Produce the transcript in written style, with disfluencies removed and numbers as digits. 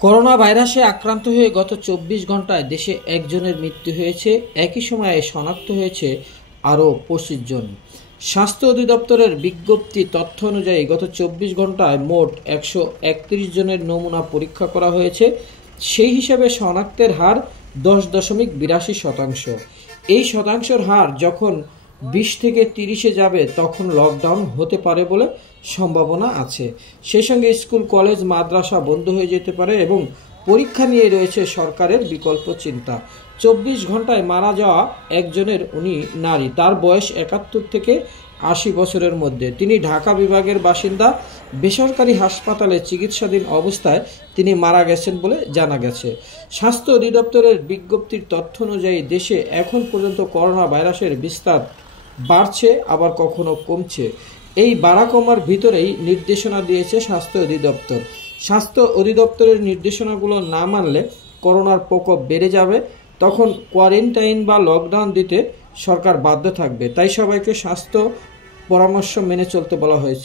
Corona ভাইরাসে আক্রান্ত হয়ে গত ২৪ ঘন্টায় দেশে একজনের মৃত্যু হয়েছে। একই সময়ে শনাক্ত হয়েছে আরও ২৫ জন। স্বাস্থ্য অধিদপ্তরের বিজ্ঞপ্তি তথ্য অনুযায়ী গত ২৪ ঘন্টায় মোট ১৩১ জনের নমুনা পরীক্ষা করা হয়েছে। সেই হিসাবে শনাক্তের হার ১০.৮২%। এই শতাংশের হার যখন ২০ থেকে ৩০-এ যাবে তখন লকডাউন হতে পারে বলে সম্ভাবনা আছে। সেই সঙ্গে স্কুল, কলেজ, মাদ্রাসা বন্ধ হয়ে যেতে পারে এবং পরীক্ষা নিয়ে রয়েছে সরকারের বিকল্প চিন্তা। ২৪ ঘন্টায় মারা যাওয়া একজনের উনি নারী, তার বয়স ৭১ থেকে ৮০ বছরের মধ্যে। তিনি ঢাকা বিভাগের বাসিন্দা। বেসরকারি হাসপাতালে চিকিৎসাধীন অবস্থায় তিনি মারা গেছেন বলে জানা গেছে। স্বাস্থ্য অধিদপ্তরের বিজ্ঞপ্তির তথ্য অনুযায়ী দেশে এখন পর্যন্ত করোনা ভাইরাসের বিস্তার বাড়ছে, আবার কখনো কমছে। এই বাড়া কমার ভিতরেই নির্দেশনা দিয়েছে স্বাস্থ্য অধিদপ্তর। স্বাস্থ্য অধিদপ্তরের নির্দেশনাগুলো না মানলে করোনার প্রকোপ বেড়ে যাবে, তখন কোয়ারেন্টাইন বা লকডাউন দিতে সরকার বাধ্য থাকবে। তাই সবাইকে স্বাস্থ্য পরামর্শ মেনে চলতে বলা হয়েছে।